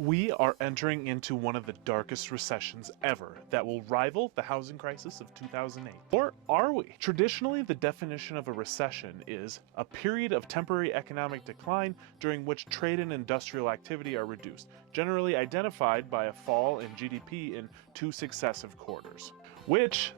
We are entering into one of the darkest recessions ever that will rival the housing crisis of 2008. Or are we? Traditionally, the definition of a recession is a period of temporary economic decline during which trade and industrial activity are reduced, generally identified by a fall in GDP in 2 successive quarters.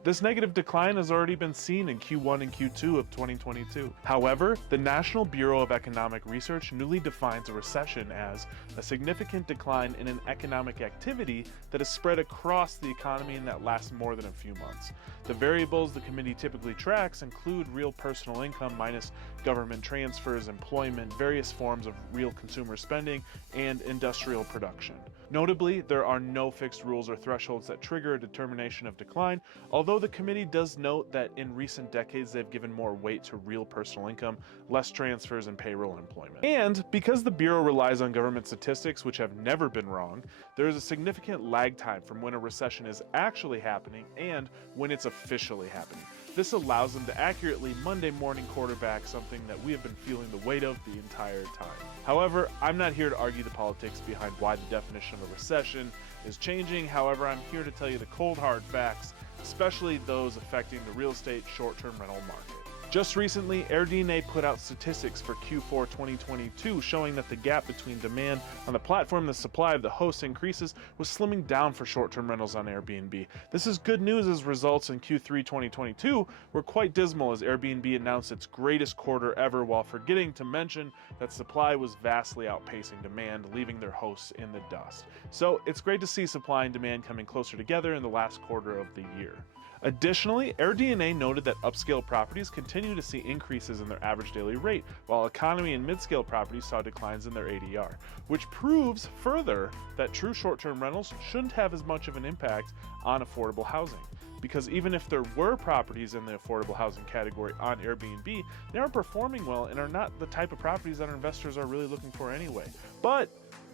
This negative decline has already been seen in Q1 and Q2 of 2022. However, the National Bureau of Economic Research newly defines a recession as a significant decline in an economic activity that is spread across the economy and that lasts more than a few months. The variables the committee typically tracks include real personal income minus government transfers, employment, various forms of real consumer spending, and industrial production. Notably, there are no fixed rules or thresholds that trigger a determination of decline, although the committee does note that in recent decades they've given more weight to real personal income, less transfers, and payroll employment. And because the Bureau relies on government statistics, which have never been wrong, there is a significant lag time from when a recession is actually happening and when it's officially happening. This allows them to accurately Monday morning quarterback something that we have been feeling the weight of the entire time. However, I'm not here to argue the politics behind why the definition of a recession is changing. However, I'm here to tell you the cold hard facts, especially those affecting the real estate short-term rental market. Just recently, Airbnb put out statistics for Q4 2022 showing that the gap between demand on the platform and the supply of the hosts increases was slimming down for short-term rentals on Airbnb. This is good news as results in Q3 2022 were quite dismal as Airbnb announced its greatest quarter ever while forgetting to mention that supply was vastly outpacing demand, leaving their hosts in the dust. So it's great to see supply and demand coming closer together in the last quarter of the year. Additionally, AirDNA noted that upscale properties continue to see increases in their average daily rate, while economy and mid-scale properties saw declines in their ADR, which proves further that true short-term rentals shouldn't have as much of an impact on affordable housing. Because even if there were properties in the affordable housing category on Airbnb, they aren't performing well and are not the type of properties that our investors are really looking for anyway. But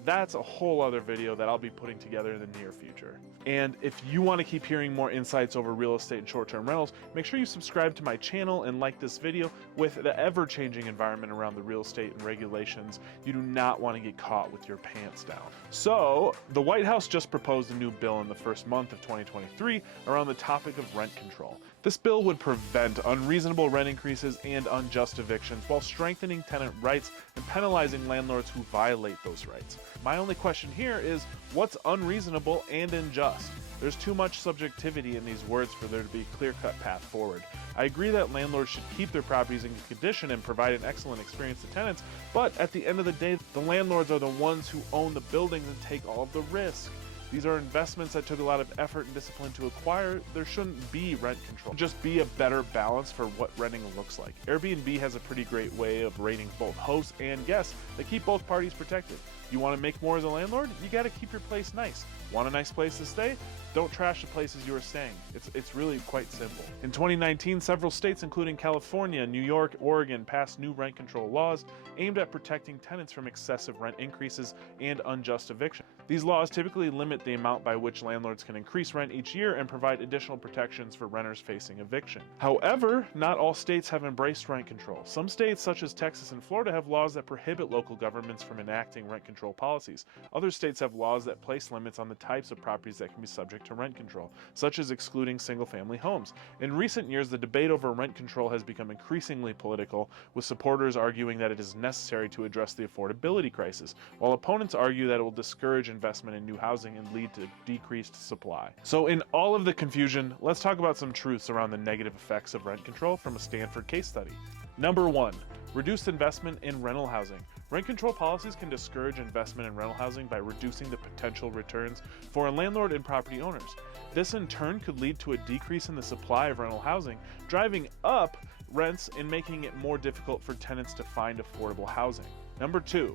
that's a whole other video that I'll be putting together in the near future. And if you want to keep hearing more insights over real estate and short-term rentals, make sure you subscribe to my channel and like this video. With the ever-changing environment around the real estate and regulations, you do not want to get caught with your pants down. So, the White House just proposed a new bill in the first month of 2023 around the topic of rent control. This bill would prevent unreasonable rent increases and unjust evictions while strengthening tenant rights and penalizing landlords who violate those rights. My only question here is, what's unreasonable and unjust? There's too much subjectivity in these words for there to be a clear-cut path forward. I agree that landlords should keep their properties in good condition and provide an excellent experience to tenants, but at the end of the day, the landlords are the ones who own the buildings and take all of the risk. These are investments that took a lot of effort and discipline to acquire. There shouldn't be rent control. Just be a better balance for what renting looks like. Airbnb has a pretty great way of rating both hosts and guests that keep both parties protected. You want to make more as a landlord? You got to keep your place nice. Want a nice place to stay? Don't trash the places you are staying. It's really quite simple. In 2019, several states, including California, New York, Oregon, passed new rent control laws aimed at protecting tenants from excessive rent increases and unjust eviction. These laws typically limit the amount by which landlords can increase rent each year and provide additional protections for renters facing eviction. However, not all states have embraced rent control. Some states, such as Texas and Florida, have laws that prohibit local governments from enacting rent control policies. Other states have laws that place limits on the types of properties that can be subject to rent control, such as excluding single-family homes. In recent years, the debate over rent control has become increasingly political, with supporters arguing that it is necessary to address the affordability crisis, while opponents argue that it will discourage investment in new housing and lead to decreased supply. So in all of the confusion, let's talk about some truths around the negative effects of rent control from a Stanford case study. Number 1. Reduced investment in rental housing. Rent control policies can discourage investment in rental housing by reducing the potential returns for a landlord and property owners. This in turn could lead to a decrease in the supply of rental housing, driving up rents and making it more difficult for tenants to find affordable housing. Number 2.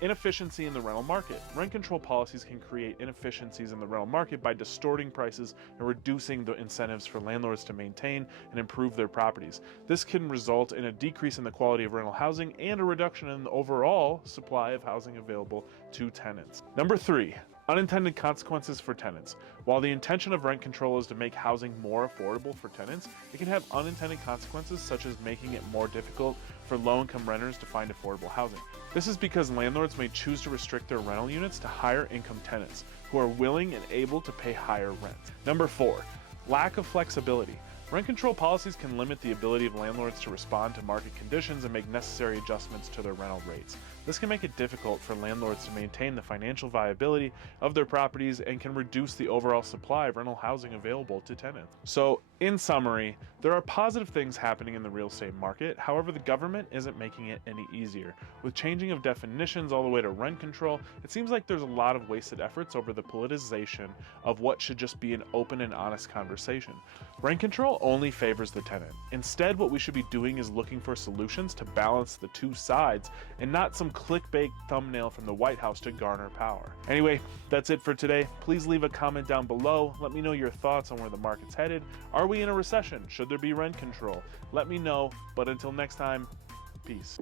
Inefficiency in the rental market. Rent control policies can create inefficiencies in the rental market by distorting prices and reducing the incentives for landlords to maintain and improve their properties. This can result in a decrease in the quality of rental housing and a reduction in the overall supply of housing available to tenants. Number 3. Unintended consequences for tenants. While the intention of rent control is to make housing more affordable for tenants, it can have unintended consequences such as making it more difficult for low-income renters to find affordable housing. This is because landlords may choose to restrict their rental units to higher income tenants who are willing and able to pay higher rents. Number 4, lack of flexibility. Rent control policies can limit the ability of landlords to respond to market conditions and make necessary adjustments to their rental rates. This can make it difficult for landlords to maintain the financial viability of their properties and can reduce the overall supply of rental housing available to tenants. So, in summary, there are positive things happening in the real estate market. However, the government isn't making it any easier. With changing of definitions all the way to rent control, it seems like there's a lot of wasted efforts over the politicization of what should just be an open and honest conversation. Rent control only favors the tenant. Instead, what we should be doing is looking for solutions to balance the two sides and not some clickbait thumbnail from the White House to garner power. Anyway, that's it for today. Please leave a comment down below. Let me know your thoughts on where the market's headed. Are we in a recession? Should there be rent control? Let me know. But until next time, peace.